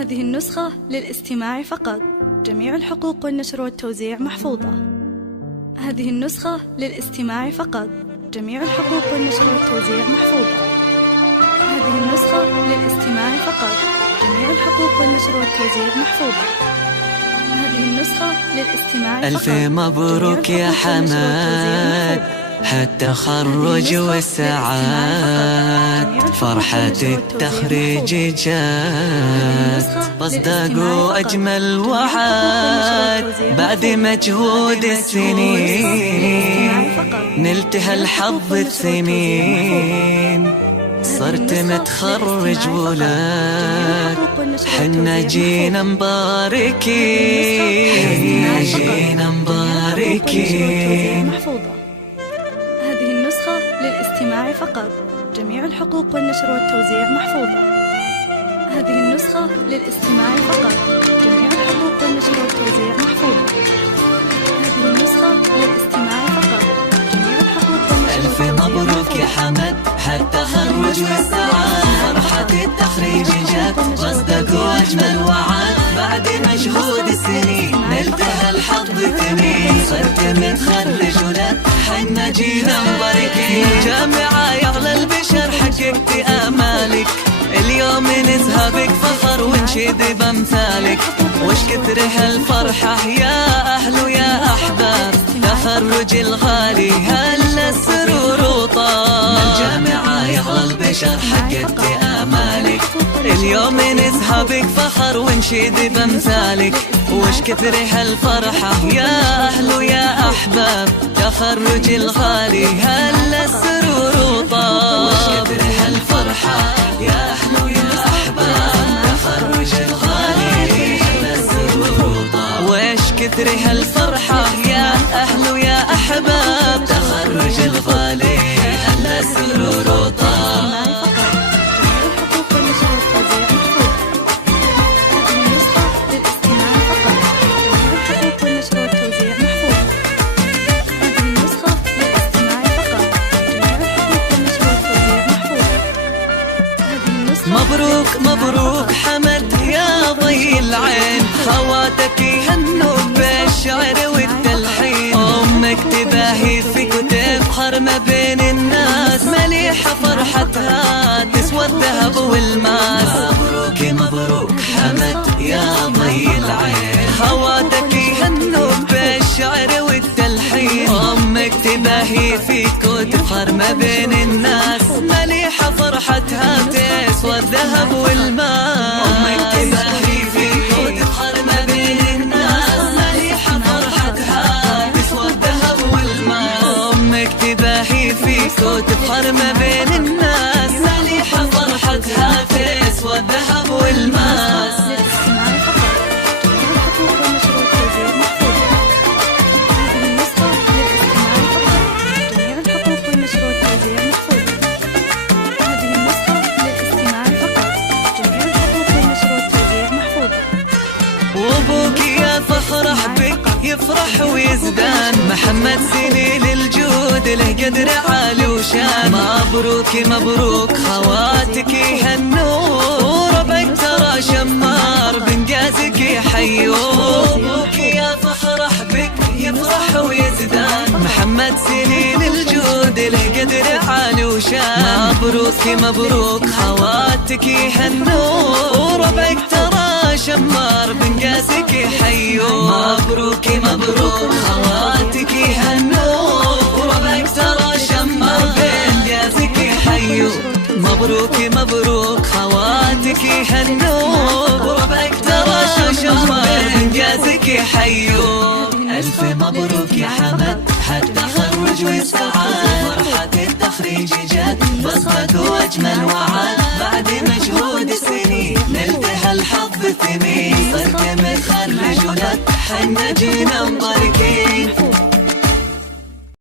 هذه النسخة للاستماع فقط. جميع الحقوق والنشر والتوزيع محفوظة. هذه النسخة للاستماع فقط. جميع الحقوق والنشر والتوزيع محفوظة. هذه النسخة للاستماع فقط. جميع الحقوق والنشر والتوزيع محفوظة. هذه النسخة للاستماع فقط. ألف مبروك يا حماد، هالتخرج والسعاد، فرحة التخريج جات، أصدق وأجمل وعد، بعد مجهود السنين نلت هالحظ الثمين، صرت متخرج ولك، حنا جينا مباركين، حنا جينا مباركين. هذه النسخة للاستماع فقط. جميع الحقوق والنشر والتوزيع محفوظة. هذه النسخة للاستماع فقط. جميع الحقوق والنشر والتوزيع محفوظة. هذه النسخة للاستماع فقط. جميع الحقوق والنشر ألف مبروك يا حمد، هالتخرج والسعاد، فرحة التخريج جات، وأصدق وأجمل وعد، بعد مجهود السنين نلت هالحظ الثمين، صرت متخرج ولك، حنا جينا مباركين. جامعة يا أغلى البشر حققت آمالك، اليوم نزهى بك فخر ونشيد بأمثالك، وش كثر هالفرحة يا أهل ويا أحباب، تخرج الغالي هلا السرور وطاب. الجامعة يا أغلى البشر حققت آمالك، اليوم نزهى بك فخر ونشيد بأمثالك، وش كثر هالفرحة يا أهل ويا أحباب، تخرج الغالي هلا السرور وطاب. وش كثر هالفرحة يا أهل ويا أحباب، تخرج الغالي هلا السرور وطاب. وش كثر هالفرحة يا أهل ويا أحباب، تخرج الغالي هلا السرور وطاب. مبروك مبروك حمد يا ضي العين، خواتك يهنوا بالشعر والتلحين، أمك تباهي فيك وتفخر ما بين الناس، مليحة فرحتها تسوى الذهب والماس. مبروك مبروك حمد يا ضي العين، خواتك يهنوا بالشعر والتلحين، أمك تباهي فيك وتفخر ما بين الناس، مليحة فرحتها تسوى الذهب والماس. أمك تباهي فيك وتفخر ما بين الناس، مليحة فرحتها تسوى الذهب والماس. أمك تباهي فيك وتفخر ما بين الناس، مليحة فرحتها تسوى الذهب والماس. وابوك يا فخرح بك يفرح ويزدان، محمد سنين الجود له قدر عالي وشان. مبروك مبروك خواتك يهنوا، ربعك ترى شمار بنجازك يحيوا. وابوك يا فخرح بك يفرح ويزدان، محمد سنين الجود له قدر عالي وشان. مبروك مبروك خواتك يهنوا، ربعك ترى شمار بنجازك يحيوا. مبروك مبروك خواتك يهنوا، وربعك ترى شمار بنجازك يحيوا. مبروك مبروك خواتك يهنوا، وربعك ترى شمار بنجازك يحيوا. ألف مبروك يا حمد، هالتخرج والسعاد، فرحة التخريج جات، بصدق وأجمل وعد، بعد مجهود السنين نلت هالحظ الثمين، صرت متخرج ولك، حنا جينا مباركين.